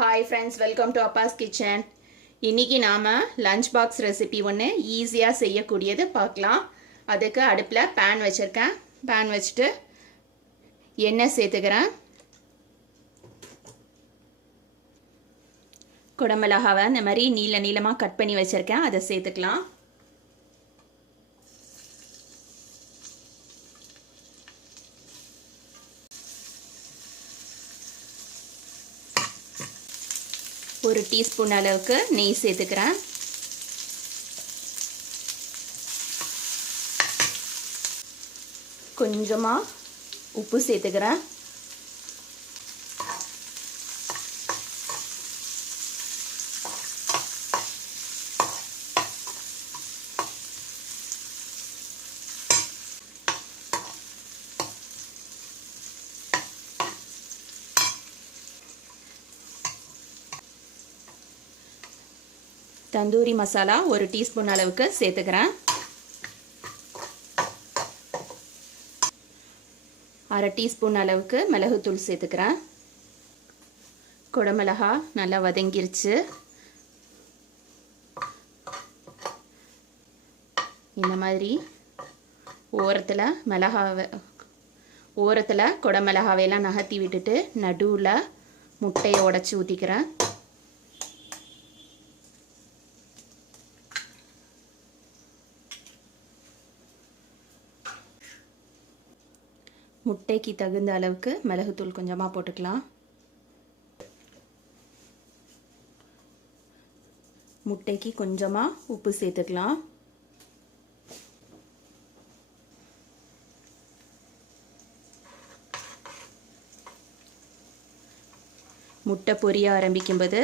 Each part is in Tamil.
Hi friends, welcome to Appa's Kitchen. இன்னைக்கு நாம லஞ்ச் பாக்ஸ் ரெசிபி ஒன்று ஈஸியாக செய்யக்கூடியது பார்க்கலாம். அதுக்கு அடுப்பில் பேன் வச்சுருக்கேன். பேன் வச்சுட்டு எண்ணெய் சேர்த்துக்கிறேன். குடமிளகாவை இந்த மாதிரி நீளமாக கட் பண்ணி வச்சுருக்கேன். அதை சேர்த்துக்கலாம். ஒரு டீஸ்பூன் அளவுக்கு நெய் சேர்த்துக்கிறேன். கொஞ்சமாக உப்பு சேர்த்துக்கிறேன். தந்தூரி மசாலா ஒரு டீஸ்பூன் அளவுக்கு சேர்த்துக்கிறேன். அரை டீஸ்பூன் அளவுக்கு மிளகுத்தூள் சேர்த்துக்கிறேன். குடமிளகா நல்லா வதங்கிருச்சு. இந்த மாதிரி ஓரத்தில் குடமிளகாவையெல்லாம் நகர்த்தி விட்டுட்டு நடுவில் முட்டையை உடச்சி ஊற்றிக்கிறேன். முட்டைக்கு தகுந்த அளவுக்கு மிளகுத்தூள் கொஞ்சமாக போட்டுக்கலாம். முட்டைக்கு கொஞ்சமாக உப்பு சேர்த்துக்கலாம். முட்டை பொரிய ஆரம்பிக்கும்போது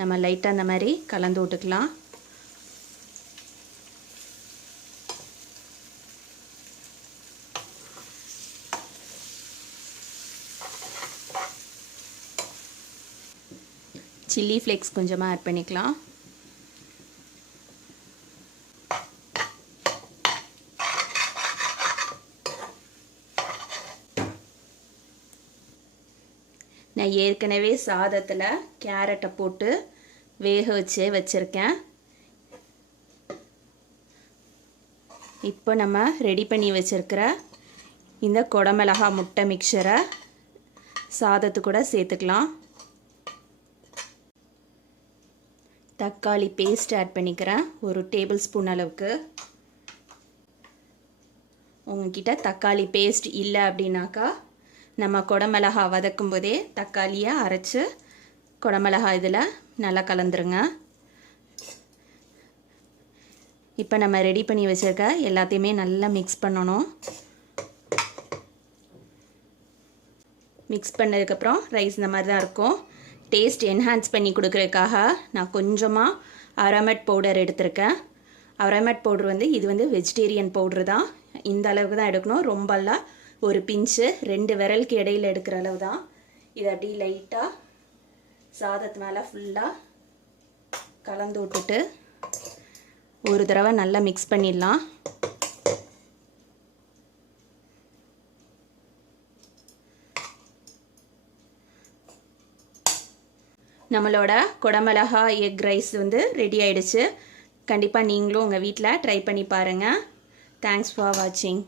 நம்ம லைட்டாக அந்த மாதிரி கலந்து விட்டுக்கலாம். சில்லி ஃப்ளேக்ஸ் கொஞ்சமாக ஆட் பண்ணிக்கலாம். நான் ஏற்கனவே சாதத்தில் கேரட்டை போட்டு வேக வச்சுருக்கேன். இப்போ நம்ம ரெடி பண்ணி வச்சுருக்கிற இந்த குடமிளகா முட்டை மிக்சரை சாதத்து கூட சேர்த்துக்கலாம். தக்காளி பேஸ்ட் ஆட் பண்ணிக்கிறேன். ஒரு டேபிள் ஸ்பூன் அளவுக்கு. உங்ககிட்ட தக்காளி பேஸ்ட் இல்லை அப்படின்னாக்கா நம்ம குடமிளகா வதக்கும் போதே தக்காளியை அரைச்சி குடமிளகா இதில் நல்லா கலந்துருங்க. இப்போ நம்ம ரெடி பண்ணி வச்சுருக்க எல்லாத்தையுமே நல்லா மிக்ஸ் பண்ணணும். மிக்ஸ் பண்ணதுக்கப்புறம் ரைஸ் இந்த மாதிரி தான் இருக்கும். டேஸ்ட் என்ஹான்ஸ் பண்ணி கொடுக்குறதுக்காக நான் கொஞ்சமாக அரமட் பவுடர் எடுத்திருக்கேன். அரமட் பவுடர் இது வெஜிடேரியன் பவுட்ரு தான். இந்த அளவுக்கு தான் எடுக்கணும். ரொம்பலாம் ஒரு பிஞ்சு 2 விரலுக்கு இடையில் எடுக்கிற அளவு தான். இதை அப்படி லைட்டாக சாதத்து மேலே ஃபுல்லாக கலந்து விட்டுட்டு ஒரு தடவை நல்லா மிக்ஸ் பண்ணிடலாம். நம்மளோட குடமிளகா எக் ரைஸ் ரெடி ஆயிடுச்சு. கண்டிப்பாக நீங்களும் உங்கள் வீட்டில் ட்ரை பண்ணி பாருங்கள். தேங்க்ஸ் ஃபார் வாட்சிங்.